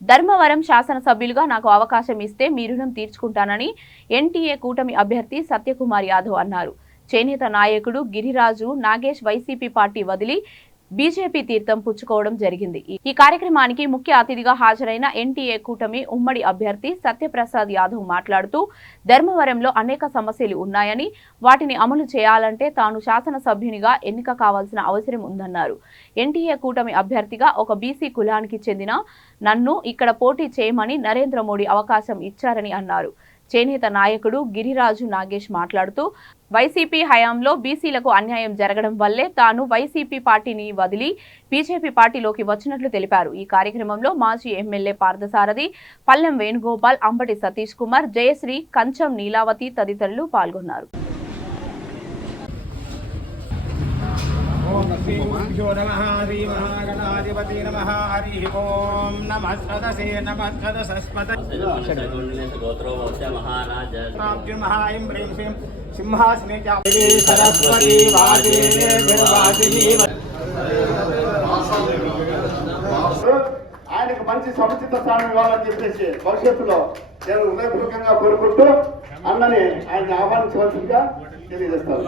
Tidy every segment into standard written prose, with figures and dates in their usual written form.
ధర్మవరం శాసనసభ్యులుగా నాకు అవకాశం ఇస్తే మీ రుణం తీర్చుకుంటానని ఎన్టీఏ కూటమి అభ్యర్థి సత్యకుమార్ యాదవ్ అన్నారు. చేనేత నాయకుడు గిరిరాజు నాగేష్ వైసీపీ పార్టీ వదిలి బీజేపీ తీర్థం పుచ్చుకోవడం జరిగింది. ఈ కార్యక్రమానికి ముఖ్య అతిథిగా హాజరైన ఎన్టీఏ కూటమి ఉమ్మడి అభ్యర్థి సత్యప్రసాద్ యాదవ్ మాట్లాడుతూ ధర్మవరంలో అనేక సమస్యలు ఉన్నాయని వాటిని అమలు చేయాలంటే తాను శాసనసభ్యునిగా ఎన్నిక కావాల్సిన అవసరం ఉందన్నారు. ఎన్టీఏ కూటమి అభ్యర్థిగా ఒక బీసీ కులానికి చెందిన నన్ను ఇక్కడ పోటీ చేయమని నరేంద్ర మోడీ అవకాశం ఇచ్చారని అన్నారు. చేనేత నాయకుడు గిరిరాజు నాగేష్ మాట్లాడుతూ వైసీపీ హయాంలో బీసీలకు అన్యాయం జరగడం వల్లే తాను వైసీపీ పార్టీని వదిలి బీజేపీ పార్టీలోకి వచ్చినట్లు తెలిపారు. ఈ కార్యక్రమంలో మాజీ ఎమ్మెల్యే పార్థసారథి, పల్లెం వేణుగోపాల్, అంబటి సతీష్ కుమార్, జయశ్రీ, కంచం నీలావతి తదితరులు పాల్గొన్నారు. ఆయనకు మంచి సముచిత స్థానం ఇవ్వాలని చెప్పేసి భవిష్యత్తులో నేను హృదయపూర్వకంగా కోరుకుంటూ అన్నని ఆయన ఆహ్వానించవలసిందిగా తెలియజేస్తాను.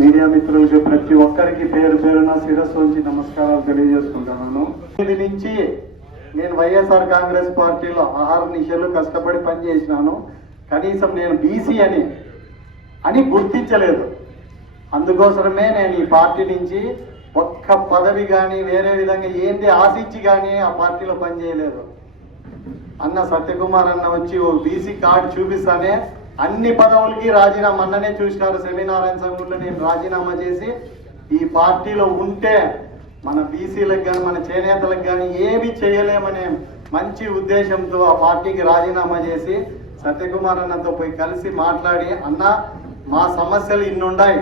మీడియా మిత్రులకి ప్రతి ఒక్కరికి పేరు పేరున శిరస్సు ఉంచి నమస్కారాలు తెలియజేసుకుంటున్నాను. ఇది నుంచి నేను వైఎస్ఆర్ కాంగ్రెస్ పార్టీలో ఆహార నిశలు కష్టపడి పనిచేసినాను. కనీసం నేను బీసీ అని గుర్తించలేదు. అందుకోసమే నేను ఈ పార్టీ నుంచి ఒక్క పదవి కానీ వేరే విధంగా ఏంది ఆశించి కానీ ఆ పార్టీలో పనిచేయలేదు. అన్న సత్యకుమార్ అన్న వచ్చి ఓ బీసీ కార్డు చూపిస్తానే అన్ని పదవులకి రాజీనామా అన్ననే చూసినారు. సెమినారాయణ సంఘంలో నేను రాజీనామా చేసి ఈ పార్టీలో ఉంటే మన బీసీలకు కానీ మన చేనేతలకు కానీ ఏమి చేయలేమనే మంచి ఉద్దేశంతో ఆ పార్టీకి రాజీనామా చేసి సత్యకుమార్ అన్నతో పోయి కలిసి మాట్లాడి, అన్న మా సమస్యలు ఇన్ని ఉన్నాయి,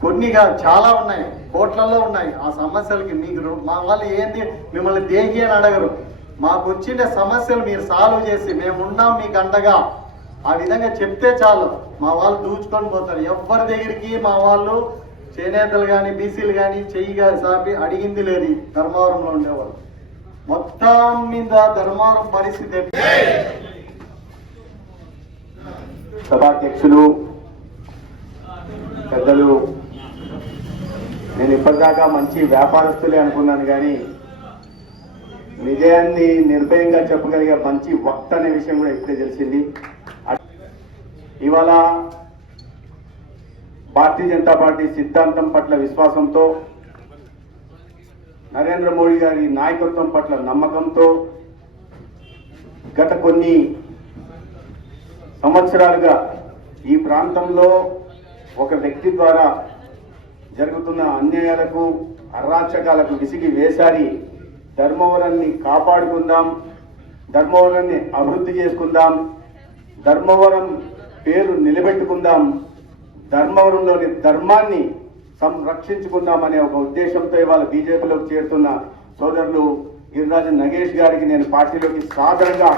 కొన్నిగా చాలా ఉన్నాయి, కోట్లలో ఉన్నాయి. ఆ సమస్యలకి మీకు మా వాళ్ళు ఏంది మిమ్మల్ని దేగి అని అడగరు, మాకు వచ్చిన సమస్యలు మీరు సాల్వ్ చేసి మేమున్నాం మీకు అండగా ఆ విధంగా చెప్తే చాలు. మా వాళ్ళు దూచుకొని పోతారు. ఎవరి దగ్గరికి మా వాళ్ళు చేనేతలు కానీ బీసీలు కానీ చెయ్యిగా సాపి అడిగింది లేదు. ధర్మవరంలో ఉండేవాళ్ళు మొత్తం మీద ధర్మవరం పరిస్థితి. సభాధ్యక్షులు, పెద్దలు, నేను ఇప్పటిదాకా మంచి వ్యాపారస్తులే అనుకున్నాను కానీ నిజాన్ని నిర్భయంగా చెప్పగలిగే మంచి వక్త అనే విషయం కూడా ఇప్పుడే తెలిసింది. ఇవాళ భారతీయ జనతా పార్టీ సిద్ధాంతం పట్ల విశ్వాసంతో, నరేంద్ర మోడీ గారి నాయకత్వం పట్ల నమ్మకంతో గత కొన్ని సంవత్సరాలుగా ఈ ప్రాంతంలో ఒక వ్యక్తి ద్వారా జరుగుతున్న అన్యాయాలకు అరాచకాలకు విసిగి వేసారి ధర్మవరాన్ని కాపాడుకుందాం, ధర్మవరాన్ని అభివృద్ధి చేసుకుందాం, ధర్మవరం పేరు నిలబెట్టుకుందాం, ధర్మవరంలోని ధర్మాన్ని సంరక్షించుకుందామనే ఒక ఉద్దేశంతో ఇవాళ బీజేపీలోకి చేరుతున్న సోదరులు గిరిరాజు నగేష్ గారికి నేను పార్టీలోకి సాదరంగా